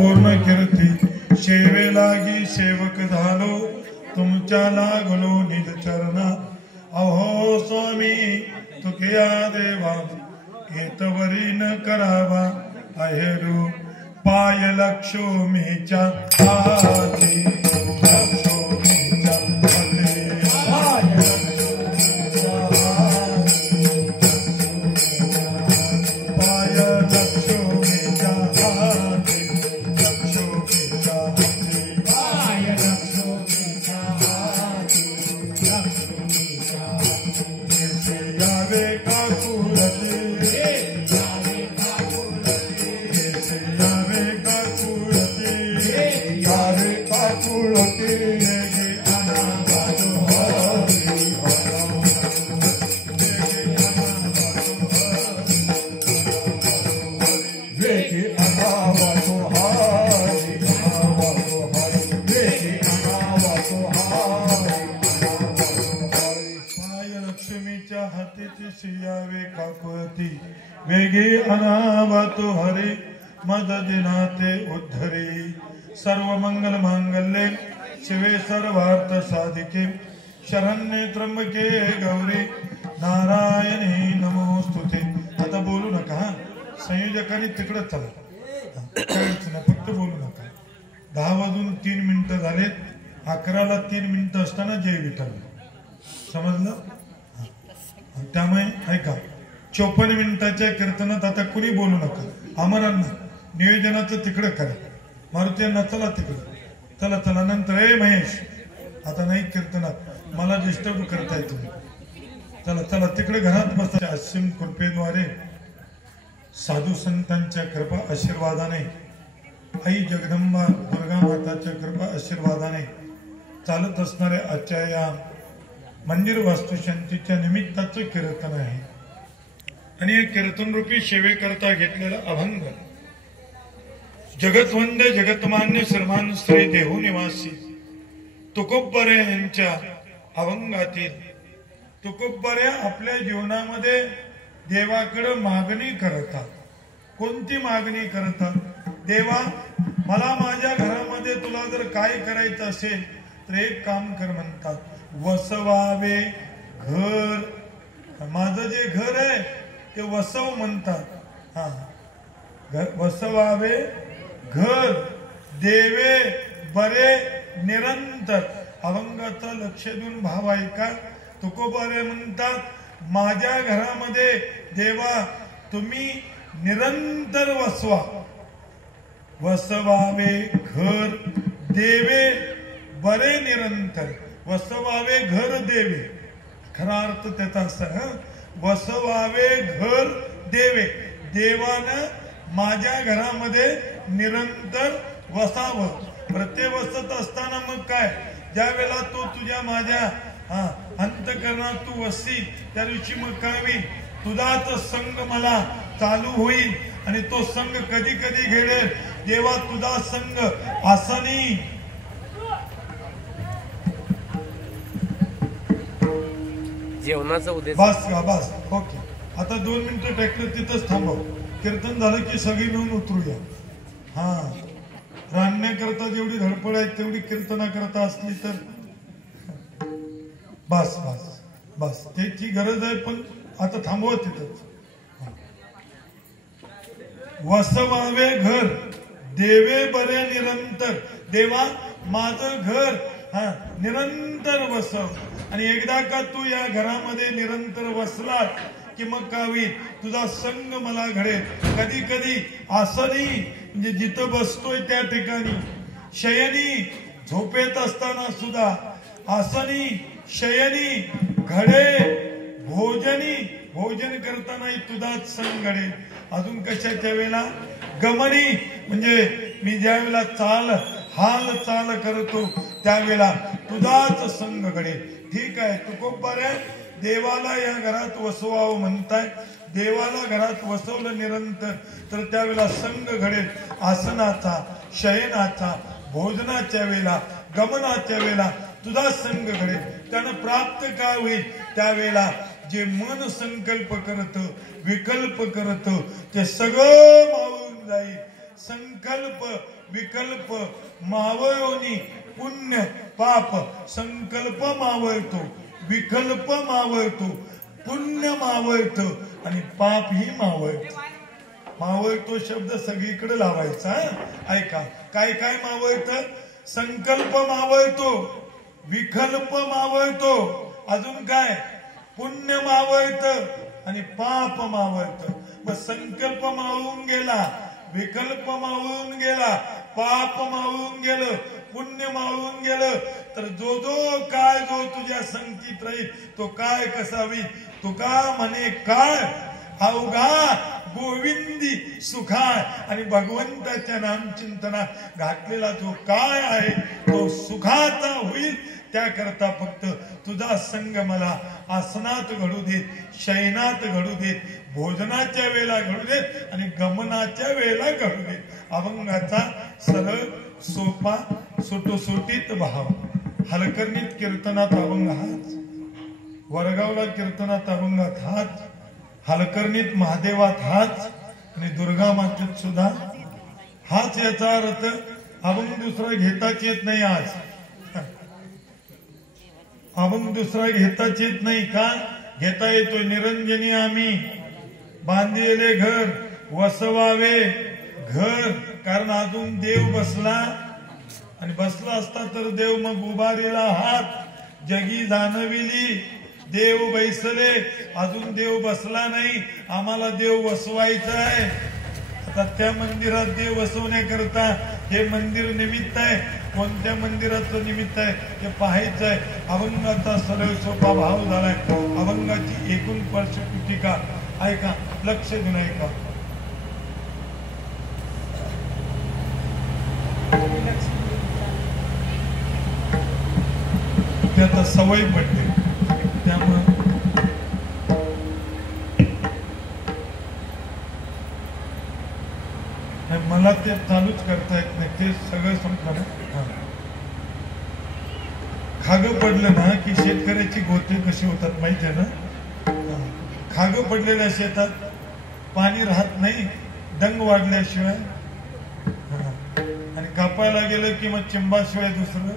पूर्ण कीर्ती सेवे लागी सेवक झालो तुमच्या लागलो निज चरणा अहो स्वामी तुकिया देवा येतवरी न करावा अहेरू पाय लक्ष्मीच्या हाती वेगे अनावतो हरे मददिनाते उद्धरी सर्व मंगल मांगल्ये शिवे सर्वार्थ साधिके शरण्ये त्र्यंबके गौरी नारायणी नमोस्तुते। आता बोलू नका, संयोजकांनी तिकडे चला, फक्त बोलू नका। 10 वाजून 3 मिनिटं झालेत, 11ला 3 मिनिटं असताना जय विठ्ठल, समजलं? त्यामुळे ऐका, 54 मिनिटाच्या कीर्तनात आता कुणी बोलू नका। अमरांना नियोजनाचं तिकडे करा, मारुतीयांना चला तिकडे, चला चला। नंतर ए महेश, आता नाही कीर्तनात, मला डिस्टर्ब करताय तुम्ही, चला चला तिकडे घरात बसा। असीम कृपेद्वारे साधू संतांच्या कृपा आशीर्वादाने, आई जगदंबा दुर्गा माताच्या कृपा आशीर्वादाने चालत असणाऱ्या आजच्या या मंदिर वास्तुशांतीच्या निमित्ताचं कीर्तन आहे। आणि हे कीर्तन रूपी सेवेकरता घेतलेला अभंग जगतवंद्य जगतमान्य श्रीमान श्री देहू निवासी तुकोबरे यांच्या अभंगातील तुकोबरे आपल्या जीवनामध्ये देवाकडे मागणी करतात। कोणती मागणी करतात? देवा, मला माझ्या घरामध्ये तुला जर काय करायचं असेल तर एक काम कर म्हणतात, वसवावे घर। माझं जे घर आहे ते वसव म्हणतात। वसवावे घर, देवे बरे निरंतर। अभंगाचा लक्ष देऊन भाव ऐका। तुकोबरे म्हणतात, माझ्या घरामध्ये देवा तुम्ही निरंतर वसवा। वसवावे घर, देवे बरे निरंतर। वसवावे घर देवे, खरा अर्थ त्याचा असा, वसवावे घर देवे, देवानं माझ्या घरामध्ये निरंतर वसावं। प्रत्येक वसत असताना मग काय, ज्या वेळेला तो तुझ्या माझ्या अंतकरणात तू वसी, त्या दिवशी मग काय होईल, तुझाच संग मला चालू होईल। आणि तो संग कधी कधी घेईल देवा, तुझा संग आसनी। जेवणाचा उद्देश बस का, बस ओके। आता 2 मिनिटं ट्रॅक्टर तिथंच थांबव, कीर्तन झालं की सगळी मिळून उतरूया। राहण्याकरता जेवढी धडपड आहे तेवढी कीर्तनाकरता असली तर बस बस बस, त्याची गरज आहे, पण आता थांबवा तिथंच। वसवावे घर, देवे बरे निरंतर। देवा, माझं घर निरंतर वसव। आणि एकदा का तू या घरामध्ये निरंतर बसला की मग काय होईल, तुझा संग मला घडेल। कधी कधी आसनी म्हणजे जिथं बसतोय त्या ठिकाणी, शयनी झोपेत असताना सुद्धा, आसनी शयनी घडे भोजनी, भोजन करताना तुझाच संग घडेल। अजून कशाच्या वेळेला, गमनी म्हणजे मी ज्या वेळेला हाल चाल करतो त्यावेळेला तुझाच संग घडेल। ठीक आहे, तुकोबरे देवाला या घरात वसवावं म्हणताय, देवाला घरात वसवलं निरंतर तर त्यावेळेला संग घडेल। आसनाचा, शयनाचा, भोजनाच्या वेळेला, गमनाच्या वेळेला तुझा संग घडेल। त्यानं प्राप्त काय होईल, त्यावेळेला जे मन संकल्प करत, विकल्प करत, ते सगळं मावून जाईल, संकल्प विकल्प मावळोनी पुण्य पाप. संकल्प मावळतो, विकल्प मावळतो, पुण्य मावळतो आणि पाप ही मावळतो. मावळतो शब्द सगळीकडे लावायचा. ऐका, काय काय मावळत? संकल्प मावळतो, विकल्प मावळतो, अजून काय? पुण्य मावळत आणि पाप मावळत. मग संकल्प मावळून गेला, विकल्प मावळून गेला, पाप मावळून गेलं, पुण्य मावळून गेलं, तर जो जो काय जो तुझ्या संगतीत राहील तो काय कसा होईल? तुका म्हणे काय अवघा गोविंदी सुखाय. आणि भगवंताच्या नामचिंतनात घातलेला जो काय आहे तो सुखाचा होईल. त्याकरता फक्त तुझा संग मला आसनात घडू देत, शयनात घडू देत, भोजनाच्या वेळेला घडू देत आणि गमनाच्या वेळेला घडू देत. अभंगाचा सरळ सोपा सुटसुटीत भाव. हलकर्णीत कीर्तनात अभंग हाच, वरगावला कीर्तनात अभंगात हाच, हलकर्णीत महादेवात हाच आणि दुर्गा मातेत सुद्धा हाच. याचा अर्थ अभंग दुसरा घेताच येत नाही. आज अभंग दुसरा घेताच येत नाही. का घेता येतोय? निरंजनी आम्ही बांधिले घर वसवावे घर. कारण अजून देव बसला आणि बसला असता तर देव मग उभारीला हात जगी जाणविली. देव बैसले, अजून देव बसला नाही. आम्हाला देव वसवायचा आहे. आता त्या मंदिरात देव बसवण्याकरता हे मंदिर निमित्त आहे. कोणत्या मंदिराचं निमित्त आहे हे पाहायचं आहे. अभंगाचा सरळ सोपा भाव झालाय. अभंगाची एकूण पर्शपीठिका ऐका, लक्ष देऊन ऐका. ते आता सवय पडली त्यामुळं मला ते चालूच करता येत नाही. ते सगळं संपलं. खागं पडलं ना की शेतकऱ्याची गोते कशी होतात माहिती आहे ना. खागं पडलेल्या शेतात पाणी राहत नाही डंग वाढल्याशिवाय. आणि कापायला गेलं की मग चिंबाशिवाय दुसरं.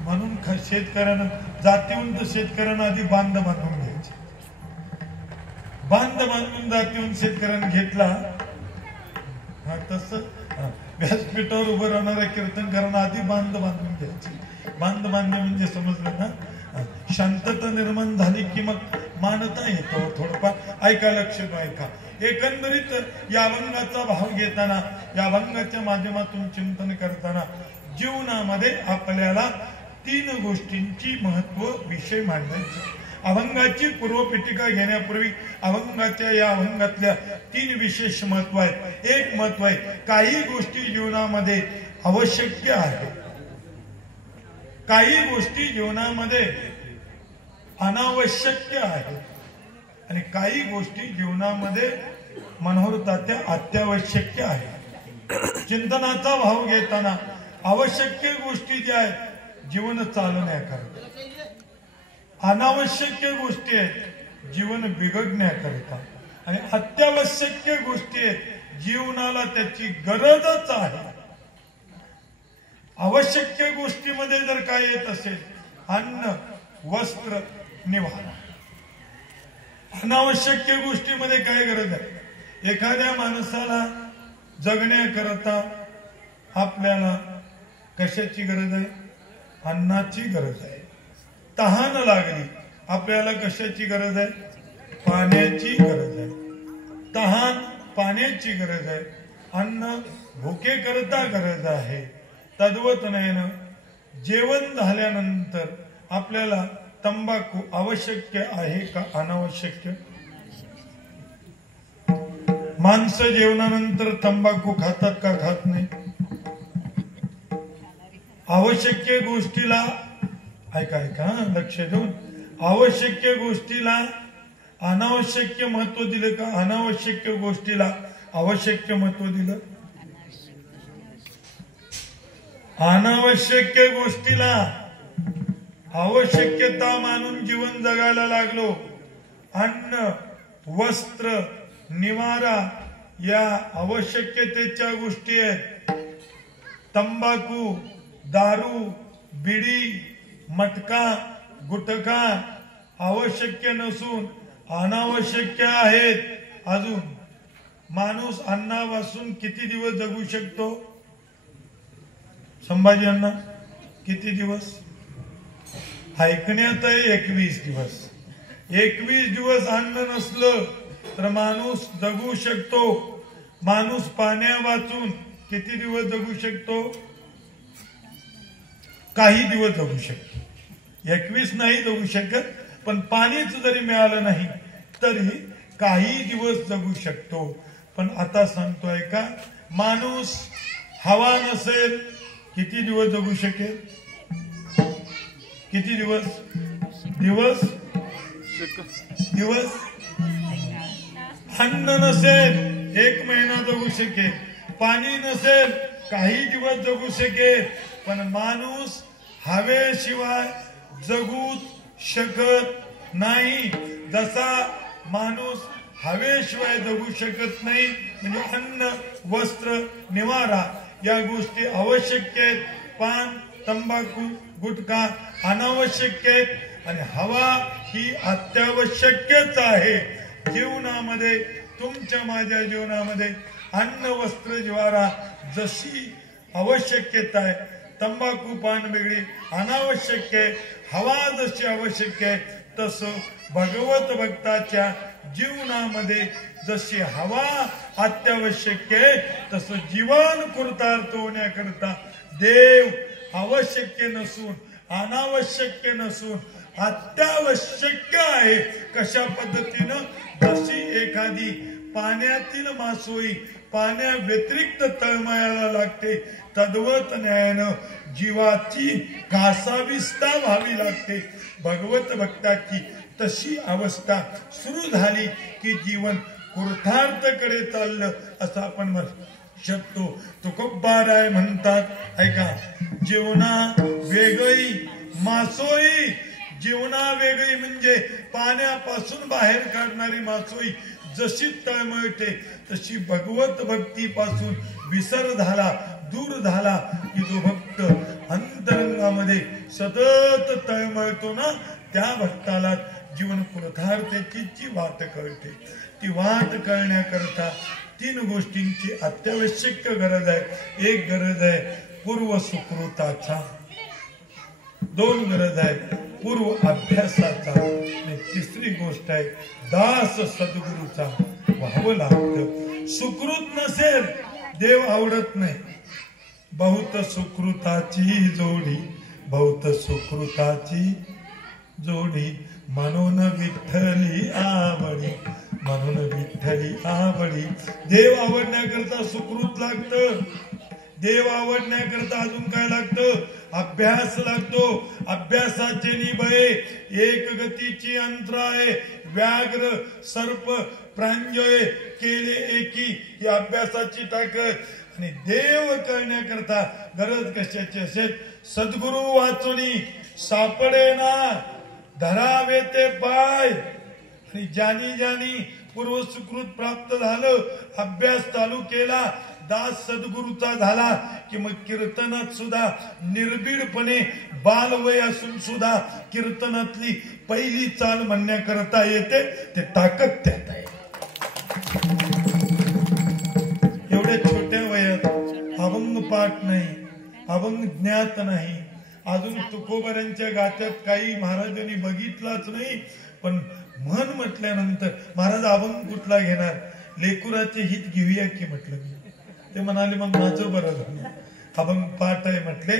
म्हणून शेतकऱ्यानं जातीहून तर शेतकऱ्यांना आधी बांध बांधून घ्यायचे. बांध बांधून जातीहून शेतकऱ्यानं घेतला. तसं व्यासपीठावर उभं राहणाऱ्या कीर्तनकारांना आधी बांध बांधून घ्यायचे. बांध बांधणे म्हणजे समजलं ना. शांतता निर्माण झाली की मग मानता येतो थोडंफार. ऐका, लक्ष ऐका. एकंदरीत या अभंगाचा भाव घेताना, या अभंगाच्या माध्यमातून चिंतन करताना जीवनामध्ये आपल्याला 3 गोष्टींची महत्व विषय मांडायचे. अभंगाची पूर्वपीठिका घेण्यापूर्वी अभंगाच्या या अभंगातल्या 3 विशेष महत्व आहेत. एक महत्व आहे, काही गोष्टी जीवनामध्ये आवश्यक आहे, काही गोष्टी जीवनामध्ये अनावश्यक आहे आणि काही गोष्टी जीवनामध्ये मनोरथाच्या अत्यावश्यक आहे. चिंतनाचा भाव घेताना आवश्यक गोष्टी ज्या आहेत जीवन चालण्याकरता, अनावश्यक गोष्टी आहेत जीवन बिघडण्याकरता आणि अत्यावश्यक गोष्टी आहेत जीवनाला त्याची गरजच आहे. आवश्यक गोष्टीमध्ये जर काय येत असेल अन्न वस्त्र निवारा. अनावश्यक गोष्टीमध्ये काय गरज आहे? एखाद्या माणसाला जगण्याकरता आपल्याला कशाची गरज आहे? अन्नाची गरज आहे. तहान लागली आपल्याला कशाची गरज आहे? पाण्याची गरज आहे. तहान पाण्याची गरज आहे. अन्न भुके करता गरज आहे. तद्वत नयन जेवण झाल्यानंतर आपल्याला तंबाखू आवश्यक आहे का अनावश्यक? माणसं जेवणानंतर तंबाखू खातात का खात नाही? आवश्यक गोष्टीला ऐका ऐका लक्ष देऊन, आवश्यक गोष्टीला अनावश्यक महत्व दिलं का अनावश्यक गोष्टीला आवश्यक महत्व दिलं? अनावश्यक गोष्टीला आवश्यकता मानून जीवन जगायला लागलो. अन्न वस्त्र निवारा या आवश्यकतेच्या गोष्टी आहेत. तंबाखू, दारू, बिडी, मटका, गुटखा आवश्यक नसून अनावश्यक आहेत. अजून माणूस अन्नापासून किती दिवस जगू शकतो? संभाजी अण्णा किती दिवस? ऐकण्यात आहे 21 दिवस. 21 दिवस अन्न नसलं तर माणूस जगू शकतो. माणूस पाण्या वाचून किती दिवस जगू शकतो? काही दिवस जगू शकतो. 21 नाही जगू शकत, पण पाणीच जरी मिळालं नाही तरी काही दिवस जगू शकतो. पण आता सांगतोय का, माणूस हवा नसेल किती दिवस जगू शकेल? किती दिवस? दिवस दिवस. अन्न नसेल 1 महिना जगू शकेल. पाणी नसेल काही दिवस जगू शकेल. पण माणूस हवेशिवाय जगूच शकत नाही. जसा माणूस हवेशिवाय जगू शकत नाही, म्हणजे अन्न, वस्त्र, निवारा या गोष्टी आवश्यक आहेत. पान, तंबाखू, गुटखा अनावश्यक आहेत आणि हवा ही अत्यावश्यकच आहे. जीवनामध्ये, तुमच्या माझ्या जीवनामध्ये अन्न, वस्त्र, निवारा जशी आवश्यकता आहे, तंबाखू, पान वेगळी अनावश्यक आहे. हवा जशी आवश्यक आहे तसं भगवत भक्ताच्या जीवनामध्ये जशी हवा अत्यावश्यक आहे तसं जीवन कृतार्थ होण्याकरता देव आवश्यक नसून, अनावश्यक नसून अत्यावश्यक आहे. कशा पद्धतीनं? जशी एखादी पाण्यातील मासोळी पाण्या व्यतिरिक्त तळमळायला लागते, तद्वत न्यायानं जीवाची कासाविस्ता व्हावी लागते. भगवत भक्ताची तशी अवस्था सुरू झाली की जीवन कृतार्थकडे चाललं असं आपण म्हणू शकतो. तुकोबाराय म्हणतात, ऐका, जीवना वेगळी मासोळी. जीवना वेगळी म्हणजे पाण्यापासून बाहेर काढणारी मासोळी जशी तळमळते तशी भगवत भक्तीपासून विसर झाला, दूर झाला की जो भक्त अंतरंगामध्ये सतत तळमळतो ना, त्या भक्ताला जीवन कृतार्थतेची वाट कळते. ती वाट कळण्याकरता 3 गोष्टींची अत्यावश्यक गरज आहे. एक गरज आहे पूर्व सुकृताचा, 2 गरज आहे पूर्व अभ्यासाचा, आणि 3री गोष्ट आहे दास सद्गुरूचा व्हावं लागतं. सुकृत नसेल देव आवडत नाही. बहुत सुकृताची जोडी, बहुत सुकृताची जोडी, म्हणून विठ्ठली आवडी, म्हणून विठ्ठली आवडी. देव आवडण्याकरता सुकृत लागतं. देव आवडण्याकरता अजून काय लागतं? अभ्यास लागतो. अभ्यासाचे निभये एक गतीची अंतराये, व्याघ्र सर्प प्रांजय केले एकी, ही अभ्यासाची ताकद. आणि देव करण्याकरता गरज कशाची असेल? सद्गुरु वाचुनी सापडे ना धरावे ते पाय. आणि ज्यानी ज्यानी पूर्व सुकृत प्राप्त झालं, अभ्यास चालू केला, दास सद्गुरूचा झाला की मग कीर्तनात सुद्धा निर्भीडपणे, बालवय असून सुद्धा कीर्तनातली पहिली चाल म्हणण्याकरता येते. ते ताकद त्यात आहे. एवढ्या छोट्या वयात अभंग पाठ नाही, अभंग ज्ञात नाही. अजून तुकोबारांच्या गात्यात काही महाराजांनी बघितलाच नाही. पण म्हण म्हटल्यानंतर महाराज अभंग कुठला घेणार? लेकुराचे हित घेऊया की म्हटलं. ते म्हणाले मग माझं बरं झालं, अभंग पाठ आहे म्हटले.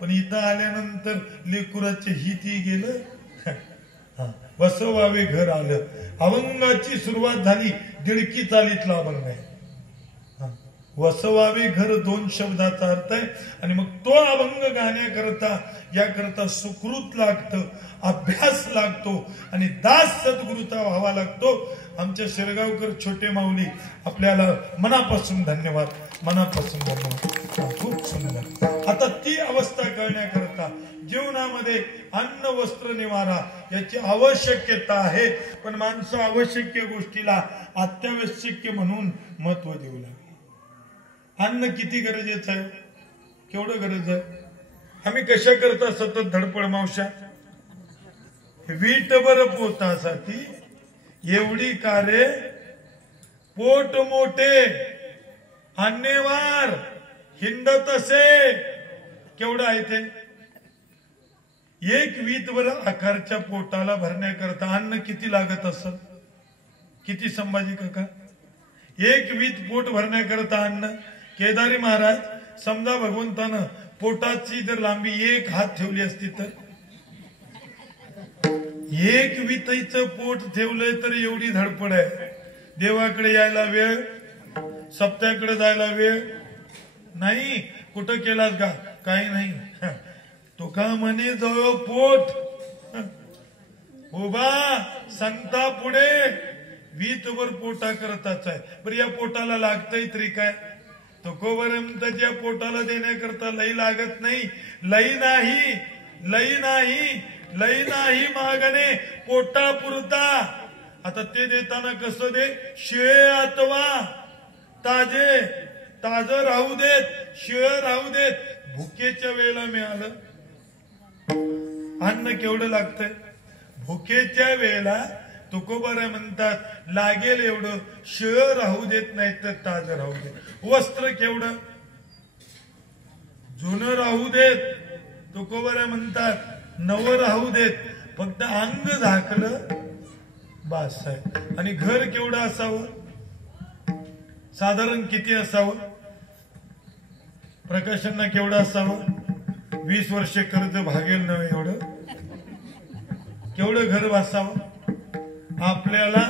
पण इथं आल्यानंतर लेकुराचे हितही गेलं, वसवावे घर आलं. अभंगाची सुरुवात झाली, दिडकी चालीतला अभंग आहे. वसवावे घर 2 शब्दाचा अर्थ आहे. आणि मग तो अभंग गाण्याकरता याकरता सुकृत लागतं, अभ्यास लागतो आणि दास सद्गुरूचा व्हावा लागतो. आमच्या शिरगावकर छोटे माऊली आपल्याला मनापासून धन्यवाद. मनापासून बोलणं खूप सुंदर. आता ती अवस्था करण्याकरता जीवनामध्ये अन्न वस्त्र निवारा याची आवश्यकता आहे, पण माणसं आवश्यक गोष्टीला अत्यावश्यक म्हणून महत्व देऊ लागले. अन्न किती गरजेचं आहे, केवढं गरज आहे. आम्ही कशा करता सतत धडपड मावशा, वीटभर पोटासाठी एवढी कार्य, पोट मोठे अन्यवार हिंडत असे, केवढं आहे ते. एक वीटभर आकारच्या पोटाला भरण्याकरता अन्न किती लागत असत, किती संभाजी काका. एक वीट पोट भरण्याकरता अन्न. केदारी महाराज, समजा भगवंतानं पोटाची जर लांबी एक हात ठेवली असती तर, एक वितईचं पोट ठेवलंय तर एवढी धडपड आहे. देवाकडे यायला वेळ, सप्त्याकडे जायला वेळ नाही. कुठं केलास का, काही नाही. तो का म्हणे जवळ पोट उभा संता पुढे वीतभर पोटा करताच आहे. बरं या पोटाला लागतंय तरी काय, तो कोपर्यंतच्या पोटाला देण्याकरता लई लागत नाही. लई नाही, लई नाही, लई नाही मागणे पोटा पुरता. आता ते देताना कसं दे, शिळे अथवा ताजे, ताज राहू देत, शिळ राहू देत. भुकेच्या वेळेला मिळालं अन्न केवढं लागतंय. भुकेच्या वेळेला तुकोबारा म्हणतात लागेल एवढं, शिळ राहू देत नाही तर ताज राहू देत. वस्त्र केवढं जुनं राहू देत, तुकोबारा म्हणतात नवं राहू देत, फक्त अंग झाकलं बास आहे. आणि घर केवढं असावं, साधारण किती असावं, प्रकाशांना केवढं असावं. 20 वर्ष कर्ज भागेल नव्हे एवढं, केवढं घर बसावं. आपल्याला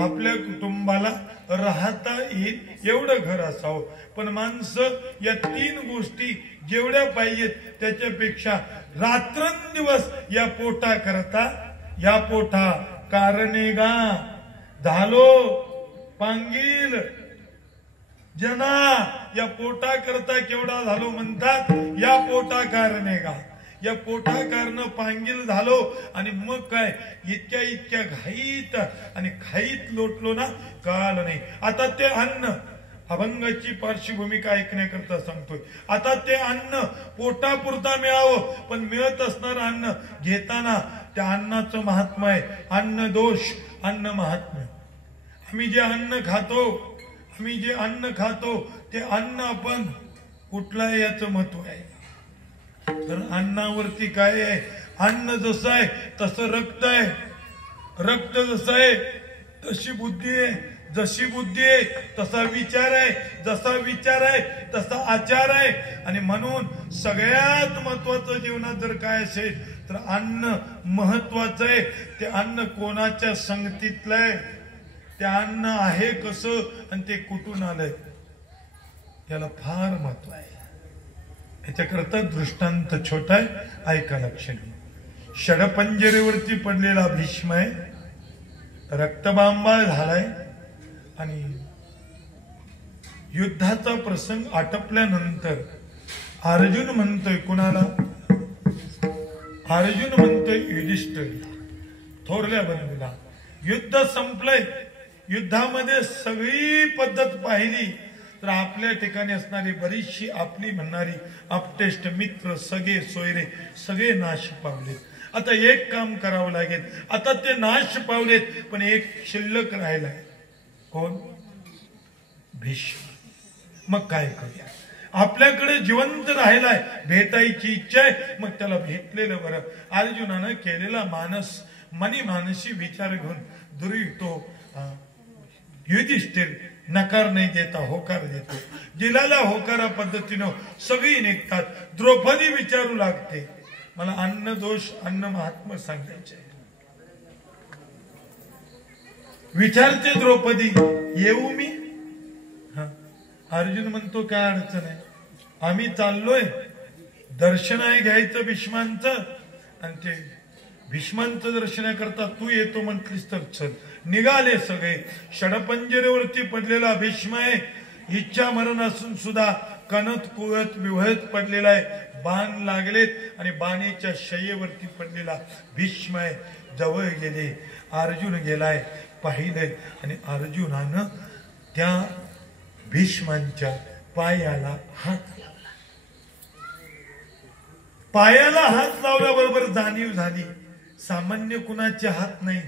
आपल्या कुटुंबाला राहता येईल एवढं घर असावं. पण माणसं या 3 गोष्टी जेवढ्या पाहिजेत त्याच्यापेक्षा रात्रंदिवस या पोटा करता, या पोटा कारणे गा झालो पांगील जना, या पोटा करता केवढा झालो म्हणतात, या पोटा कारणे गा. या पोटा कारण पांगील झालो. आणि मग काय, इतक्या इतक्या घाईत आणि खाईत लोटलो ना, काल नाही. आता ते अन्न, अभंगाची पार्श्वभूमिका ऐकण्याकरता सांगतोय. आता ते अन्न पोटापुरता मिळावं, पण मिळत असणार अन्न घेताना त्या अन्नाचं महात्म्य आहे. अन्न दोष, अन्न महात्म्य. आम्ही जे अन्न खातो, आम्ही जे अन्न खातो ते अन्न आपण कुठलं आहे याचं महत्व आहे. तर अन्नावरती काय आहे, अन्न जसं आहे तसं रक्त आहे, रक्त जसं आहे तशी बुद्धी आहे, जशी बुद्धी आहे तसा विचार आहे, जसा विचार आहे तसा आचार आहे. आणि म्हणून सगळ्यात महत्वाचं जीवनात जर काय असेल तर अन्न महत्वाचं आहे. ते अन्न कोणाच्या संगतीतलं आहे, ते अन्न आहे कसं आणि ते कुठून आलंय याला फार महत्व आहे. याच्याकरता दृष्टांत छोटा आहे, ऐका लक्षणे. षडपंजरेवरती पडलेला भीष्म आहे, रक्तबांबाळ झालाय. आणि युद्धाचा प्रसंग आटपल्यानंतर अर्जुन म्हणतोय, कुणाला, अर्जुन म्हणतोय युधिष्ठिरला, थोरल्या बंधूला, युद्ध संपलंय. युद्धामध्ये सगळी पद्धत पाहिली तर आपल्या ठिकाणी असणारी बरीचशी आपली म्हणणारी अपटेष्ट मित्र, सगळे सोयरे सगळे नाश पावले. आता एक काम करावं लागेल. आता ते नाश पावलेत, पण एक शिल्लक राहिलाय. कोण, भीष्म. मग काय करूया, आपल्याकडे जिवंत राहिलाय, भेटायची इच्छा आहे, मग त्याला भेटलेलं बरं. अर्जुनानं केलेला मानस मनी मानसी विचार घेऊन दुर्युतो युधिष्ठिर नकार नाही देता होकार देतो. दिलाला होकारा पद्धतीनं सगळी निघतात. द्रौपदी विचारू लागते, मला अन्न दोष अन्न महात्मा सांगायचे. विचारते द्रौपदी, येऊ मी. अर्जुन म्हणतो काय अडचण आहे, आम्ही चाललोय, दर्शन आहे घ्यायचं भीष्मांचं, आणि ते भीष्मांचं दर्शन करता तू येतो म्हटलीस तर चल. निघाले सगळे. षडपंजरेवरती पडलेला भीष्म आहे, इच्छा मरण असून सुद्धा कणत कुळत विवळत पडलेला आहे, बाण लागलेत आणि बाणीच्या शय्येवरती पडलेला भीष्म आहे. जवळ गेले, अर्जुन गेलाय, पाहिलंय आणि अर्जुनानं त्या भीष्मांच्या पायाला हात लावला. पायाला हात लावल्याबरोबर जाणीव झाली सामान्य कुणाचे हात नाही,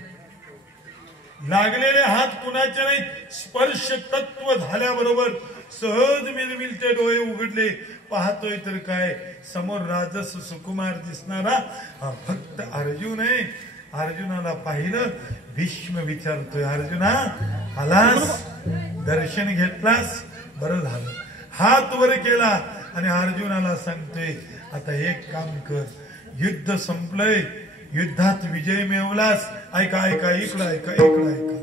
लागलेले हात कुणाचे नाही. स्पर्श तत्व झाल्याबरोबर सहज मिलमिलते डोळे उघडले. पाहतोय तर काय समोर राजस सुकुमार दिसणारा फक्त अर्जुन आहे. अर्जुनाला पाहिलं, भीष्म विचारतोय, अर्जुना आलास, दर्शन घेतलास, बरं झालं. हात वर केला आणि अर्जुनाला सांगतोय, आता एक काम कर, युद्ध संपलंय, युद्धात विजय मिळवलास. ऐका ऐका, इकडं ऐका, इकडं ऐका,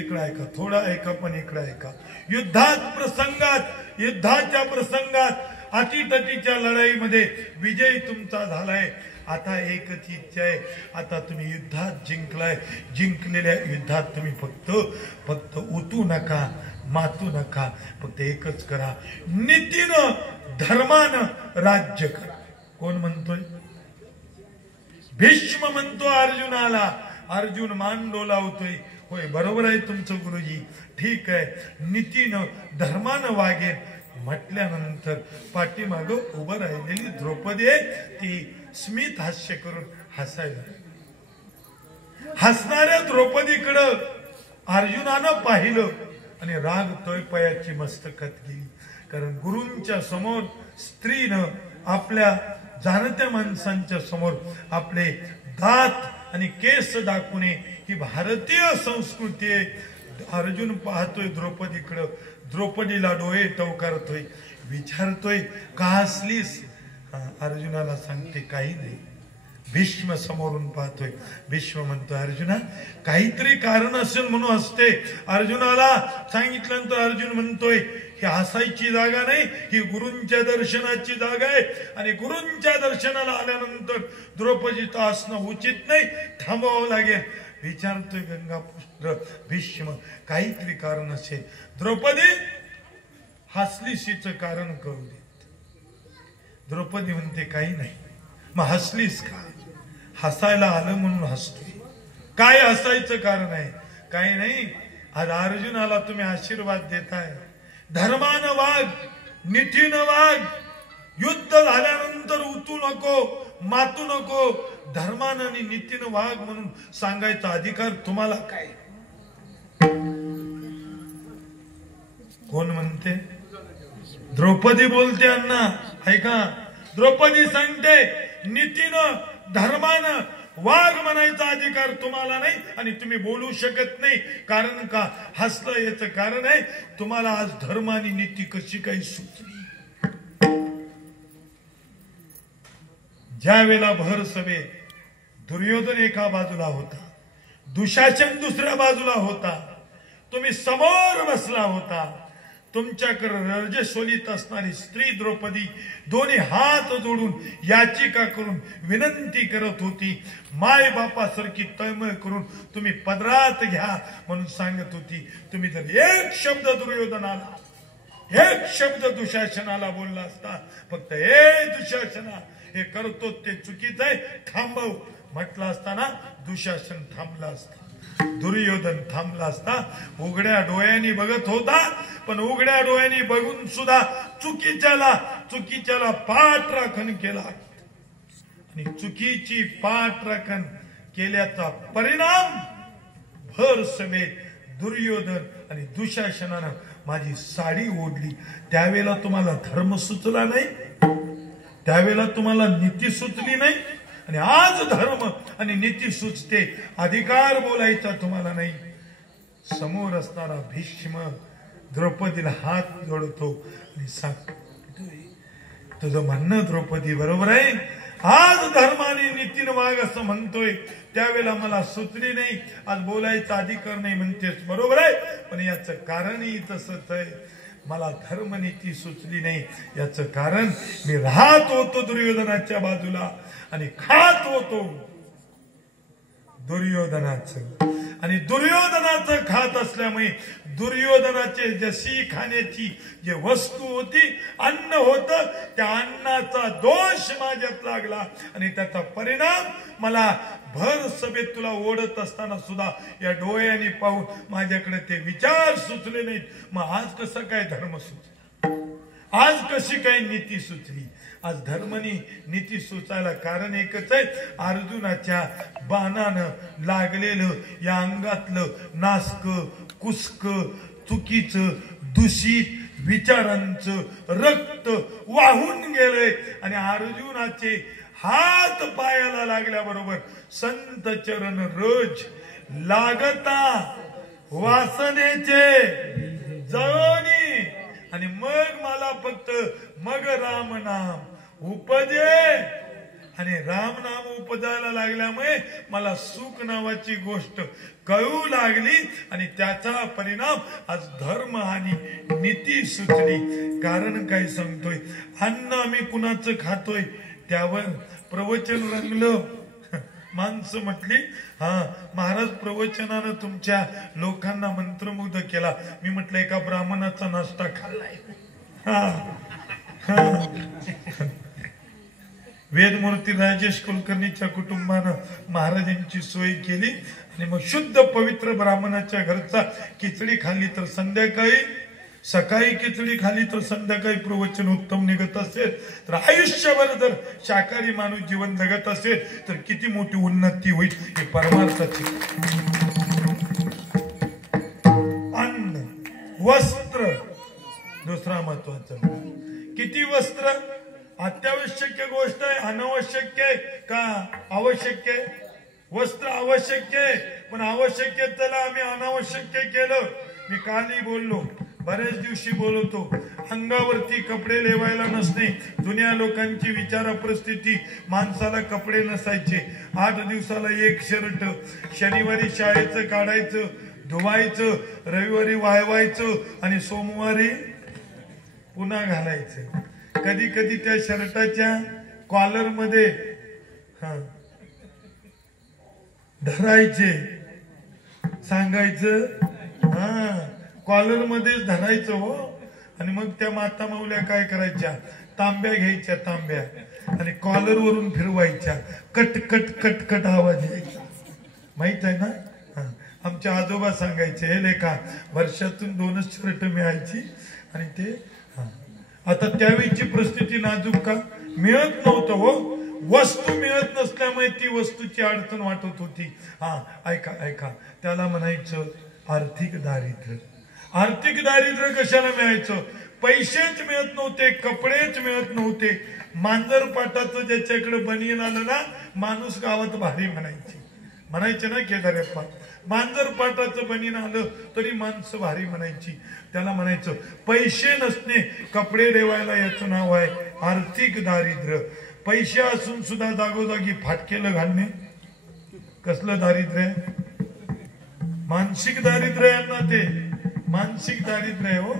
इकडं ऐका, थोडं ऐका पण इकडं ऐका. युद्धाच्या प्रसंगात अटीतटीच्या लढाईमध्ये विजय तुमचा झालाय. आता एकच इच्छा आहे, आता तुम्ही युद्धात जिंकलाय, जिंकलेल्या युद्धात तुम्ही फक्त उतू नका, मातू नका, फक्त एकच करा, नीतीनं धर्मानं राज्य करा. कोण म्हणतोय? भीष्म म्हणतो अर्जुनाला. अर्जुन मान डोलावतोय, होय बरोबर आहे तुमचं गुरुजी, ठीक आहे, नीतीनं धर्मानं वागेल म्हटल्यानंतर पाठीमाग उभं राहिलेली द्रौपदी ती स्मित हास्य करून हसायला. हसणाऱ्या द्रौपदीकडं अर्जुनानं पाहिलं आणि राग तळपायाची मस्तकात गेली. कारण गुरूंच्या समोर स्त्रीनं आपल्या जाणत्या माणसांच्या समोर आपले दात आणि केस दाखवणे ही भारतीय संस्कृती आहे. अर्जुन पाहतोय द्रौपदीकडं, द्रौपदीला डोळे टवकारतोय, विचारतोय का हसलीस? अर्जुनाला सांगते काही नाही. भीष्म समोरून पाहतोय, भीष्म म्हणतोय, अर्जुना काहीतरी कारण असेल म्हणून हसते. अर्जुनाला सांगितल्यानंतर अर्जुन म्हणतोय, ही हसायची जागा नाही, ही गुरूंच्या दर्शनाची जागा आहे आणि गुरूंच्या दर्शनाला आल्यानंतर द्रौपदीचं हसणं उचित नाही, थांबवावं लागेल. विचारतोय गंगापुत्र भीष्म, काहीतरी कारण असेल. द्रौपदी हसलीशीच कारण करू देत. द्रौपदी म्हणते काही नाही. मग हसलीस का? हसायला आलं म्हणून हसतोय. काय हसायचं कारण आहे? काही नाही. आज अर्जुनाला तुम्ही आशीर्वाद देताय, धर्मानं वाग, नीतीनं वाग, युद्ध झाल्यानंतर उतू नको, मातू नको, धर्मानं आणि नीतीनं वाग म्हणून सांगायचा अधिकार तुम्हाला काय? कोण म्हणते? द्रौपदी बोलते. अण्णा ऐका, द्रौपदी सांगते, नीतीनं धर्मानं वाघ म्हणायचा अधिकार तुम्हाला नाही आणि तुम्ही बोलू शकत नाही. कारण का? हसलं याचं कारण आहे, तुम्हाला आज धर्म आणि नीती कशी काही सुचली. ज्या वेळेला भर सभेत दुर्योधन एका बाजूला होता, दुशासन दुसऱ्या बाजूला होता, तुम्ही समोर बसला होता, तुमच्याकडे रजस्वलीत असणारी स्त्री द्रौपदी दोन्ही हात जोडून याचिका करून विनंती करत होती. माय बापासारखी तळमळ करून तुम्ही पदरात घ्या म्हणून सांगत होती. तुम्ही जर एक शब्द दुर्योधनाला, एक शब्द दुशासनाला बोलला असता, फक्त हे दुशासना हे करतो ते चुकीचं आहे, थांबव म्हटलं असताना दुशासन थांबला असता, दुर्योधन थांबला असता. उघड्या डोळ्यांनी बघत होता, पण उघड्या डोळ्यांनी बघून सुद्धा चुकीच्याला पाठराखण केला आणि चुकीची पाठराखण केल्याचा परिणाम भर समेत दुर्योधन आणि दुशासनानं माझी साडी ओढली. त्यावेळेला तुम्हाला धर्म सुचला नाही, त्यावेळेला तुम्हाला नीती सुचली नाही आणि आज धर्म आणि नीती सुचते, अधिकार बोलायचा तुम्हाला नाही. समोर असणारा भीष्म द्रौपदीला हात जोडतो आणि सांगतोय, तुझं म्हणणं द्रौपदी बरोबर आहे, आज धर्म आणि नीतीनं वाग असं म्हणतोय, त्यावेळेला मला सुचली नाही, आज बोलायचा अधिकार नाही म्हणतेस बरोबर आहे, पण याचं कारणही तसंच आहे. मला धर्मनीती सुचली नाही, याचं कारण मी राहत होतो दुर्योधनाच्या बाजूला आणि खात होतो दुर्योधनाचं. आणि दुर्योधनाचं खात असल्यामुळे दुर्योधनाचे जशी खाण्याची जे वस्तू होती, अन्न होतं, त्या अन्नाचा दोष माझ्यात लागला आणि त्याचा परिणाम मला भर सभेत तुला ओढत असताना सुद्धा या डोळ्याने पाहून माझ्याकडे ते विचार सुचले नाहीत. मग आज कसं काय धर्म सुचला, आज कशी काय नीती सुचली? आज धर्मनी नीती सुचायला कारण एकच आहे, अर्जुनाच्या बाणानं लागलेलं या अंगातलं नासक कुसक चुकीचं दूषित विचारांचं रक्त वाहून गेलंय आणि अर्जुनाचे हात पायाला लागल्याबरोबर संत चरण रज लागता वासनेचे जळणी आणि मग मला फक्त मग राम नाम उपजे आणि राम नाम उपजायला लागल्यामुळे मला सुख नावाची गोष्ट कळू लागली आणि त्याचा परिणाम आज धर्म आणि नीती सुचली. कारण काय सांगतोय, अन्न आम्ही कुणाचं खातोय त्यावर प्रवचन रंगलं. माणसं म्हटली, महाराज प्रवचनानं तुमच्या लोकांना मंत्रमुग्ध केला. मी म्हटलं एका ब्राह्मणाचा नाश्ता खाल्लाय. वेदमूर्ती राजेश कुलकर्णीच्या कुटुंबानं महाराजांची सोय केली आणि मग शुद्ध पवित्र ब्राह्मणाच्या घरचा खिचडी खाल्ली तर संध्याकाळी, सकाळी खिचडी खाली तर संध्याकाळी प्रवचन उत्तम निघत असेल तर आयुष्यभर जर शाकाहारी माणूस जीवन जगत असेल तर किती मोठी उन्नती होईल हे परमार्थाची. अन्न वस्त्र दुसरा महत्वाचा. किती वस्त्र अत्यावश्यक गोष्ट आहे, अनावश्यक आहे का आवश्यक आहे? वस्त्र आवश्यक आहे पण आवश्यकतेला आम्ही अनावश्यक केलं. मी कालही बोललो, बऱ्याच दिवशी बोलवतो, अंगावरती कपडे लेवायला नसणे. जुन्या लोकांची विचार परिस्थिती, माणसाला कपडे नसायचे. 8 दिवसाला एक शर्ट, शनिवारी शाळेचं काढायचं धुवायचं, रविवारी वाळवायचं आणि सोमवारी पुन्हा घालायचं. कधी कधी त्या शर्टाच्या कॉलर मध्ये धरायचे, सांगायचं कॉलर मध्येच धरायचं हो. आणि मग त्या माता माऊल्या काय करायच्या, तांब्या घ्यायच्या, तांब्या आणि कॉलर वरून फिरवायच्या, कट कट कट कट आवाज यायचा. माहित आहे ना? आमचे आजोबा सांगायचे, हे लेखा वर्षातून 2च शर्ट मिळायची आणि ते आता त्यावेळीची परिस्थिती नाजूक का, मिळत नव्हतं हो. वस्तू मिळत नसल्यामुळे ती वस्तूची अडचण वाटत होती. ऐका ऐका, त्याला म्हणायचं आर्थिक दारिद्र्य. आर्थिक दारिद्र्य कशाला मिळायचं? पैसेच मिळत नव्हते, कपडेच मिळत नव्हते. मांजर पाटाचं ज्याच्याकडे बनियन आलं ना, माणूस गावात भारी म्हणायचे ना केदारप्पा. मांजर पाटाचं बनियन आलं तरी माणसं भारी म्हणायची. त्याला म्हणायचं पैसे नसणे, कपडे देवायला याचं नाव आहे आर्थिक दारिद्र्य. पैसे असून सुद्धा जागोजागी फाटकेलं घालणे कसलं दारिद्र्य? मानसिक दारिद्र्य यांना ते मानसिक दारिद्र्य हो.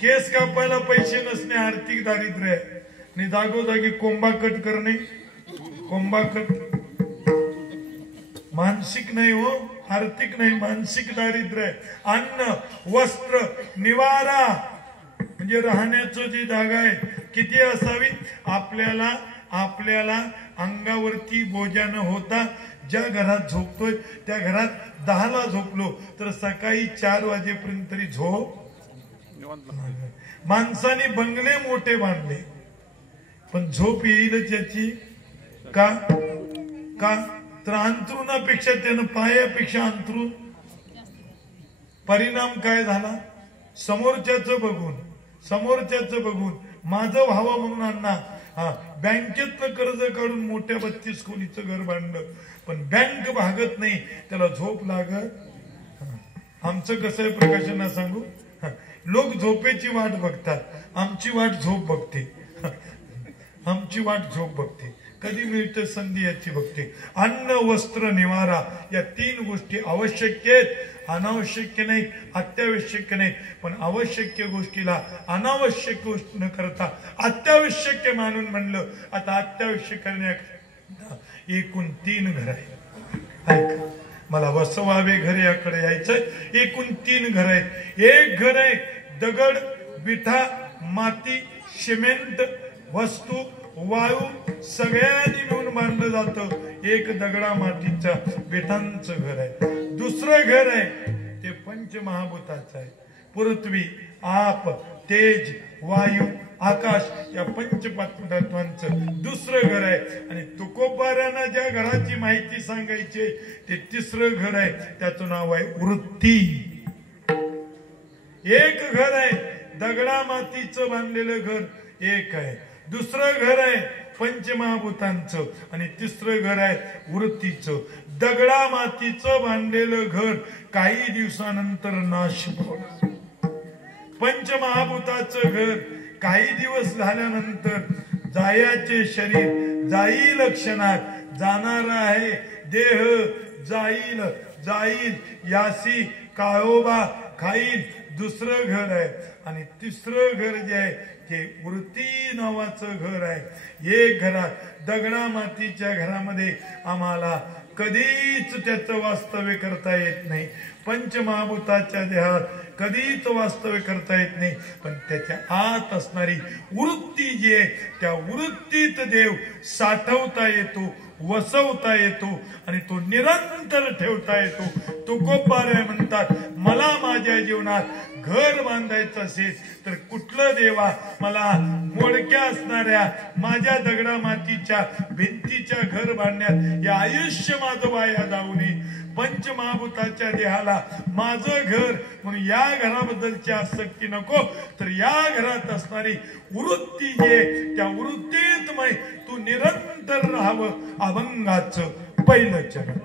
केस कापायला पैसे नसणे आर्थिक दारिद्र्य आहे आणि जागोजागी कोंबा कट करणे, कोंबा कट मानसिक नाही हो, आर्थिक नाही, मानसिक दारिद्र्य. अन्न वस्त्र निवारा म्हणजे राहण्याचं जी जागा आहे किती असावी? आपल्याला अंगावरती बोजा न होता ज्या घरात झोपतोय त्या घरात 10ला झोपलो तर सकाळी 4 वाजेपर्यंत तरी झोप. माणसाने बंगले मोठे बांधले पण झोप येईलच याची का? तर अंथरुणापेक्षा त्यानं पायापेक्षा अंथरून. परिणाम काय झाला? समोरच्याचं बघून माझं व्हावं म्हणून अण्णा बँकेतनं कर्ज काढून मोठ्या 32 खोलीचं घर बांधलं पण बँक भागत नाही, त्याला झोप लागत. आमचं कसं आहे प्रकाशांना सांगू, लोक झोपेची वाट बघतात, आमची वाट झोप बघते. कधी मिळतं संधी याची बघते. अन्न वस्त्र निवारा या 3 गोष्टी आवश्यक आहेत, अनावश्यक नाही, अत्यावश्यक नाही. पण आवश्यक गोष्टीला अनावश्यक गोष्ट न करता अत्यावश्यक मानून म्हणलं. आता अत्यावश्यक करण्या एकूण 3 घर आहे. ऐका, मला वसवावे घर याकडे यायचंय। एकूण 3 घर आहेत। एक घर आहे दगड विठा माती सिमेंट वस्तू वाळू सगळ्यांनी मिळून बांधलं जातं। एक दगडा मातीच्या विठांचं घर आहे। दुसरं घर आहे ते पंचमहाभूताचं आहे। पृथ्वी आप तेज वायू आकाश या पंचतत्वांचं दुसरं घर आहे। आणि तुकोबारांना ज्या घराची माहिती सांगायची ते तिसरं घर आहे, त्याचं नाव आहे वृत्ती। एक घर आहे दगडा मातीचं बांधलेलं घर एक आहे, दुसरं घर आहे पंचमहाभूतांचं आणि तिसरं घर आहे वृत्तीचं। दगडा मातीचं बांधलेलं घर काही दिवसानंतर नाश पावलं। पंचमहाभूताचं घर काही दिवस झाल्यानंतर जायाचे शरीर जाईल क्षणात जाणार आहे देह जाईल जाईल यासी काळोबा खाईल। दुसरं घर आहे आणि तिसरं घर जे आहे ते वृत्ती नावाचं घर आहे। एक घरात दगडा मातीच्या घरामध्ये आम्हाला कधीच त्याचं वास्तव्य करता येत नाही। पंचमहाभूताच्या देहात कधीच वास्तव्य करता येत नाही, पण त्याच्या आत असणारी वृत्ती जी आहे त्या वृत्तीत देव साठवता येतो वसवता येतो आणि तो निरंतर ठेवता येतो। तुकोबाराय म्हणतात मला माझ्या जीवनात घर बांधायचं असेल तर कुठलं देवा मला मोडक्या असणाऱ्या माझ्या दगडा मातीच्या भिंतीच्या घर बांधण्यात हे आयुष्य माझं वाया जाऊ नये। पंचमहाभूताच्या देहाला माझं घर म्हणून या घराबद्दलची आसक्ती नको, तर या घरात असणारी वृत्ती जे त्या वृत्तीतमय तू निरंतर राहावं अभंगाचं पहिलं चरण।